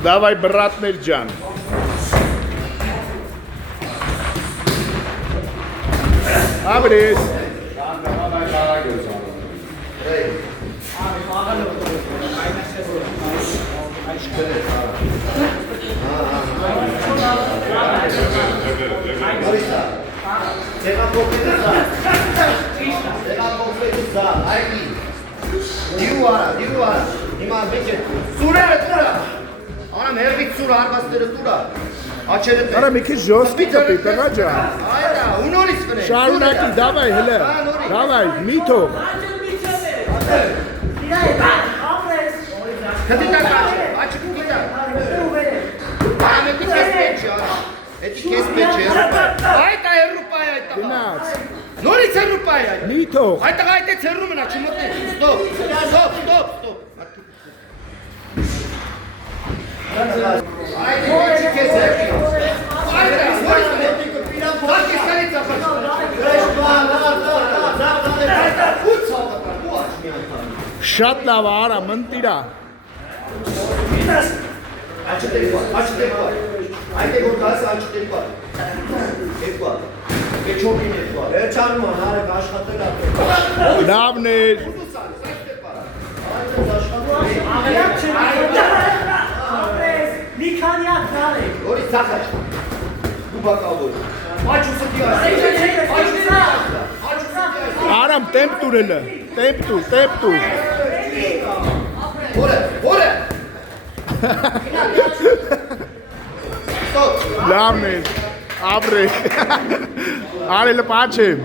Давай, братներ ջան։ Աբրես։ Արա մի քիչ ժոստի կպի, տղա ջան։ Շարունակի, դավայ, հլը։ Դավայ, մի թող։ Գնաց։ Նորից հեռուպայ այդ։ Մի թող։ Այդ տղա այդ է հեռու մնա, չմտնի։ Ստոպ։ Այդ ոչի քեզ հեռի։ Շատ լավ, արա, մնտիրա։ Լավներ։ Մի քանի հատ դարեք։ Որի ցախաչ։ Դու բակավոր։ Արամ, տեմպ տուր հլը, տեմպ տուր։ Որը։ Լավներ, աբրեք։ Արելը պաչ եմ։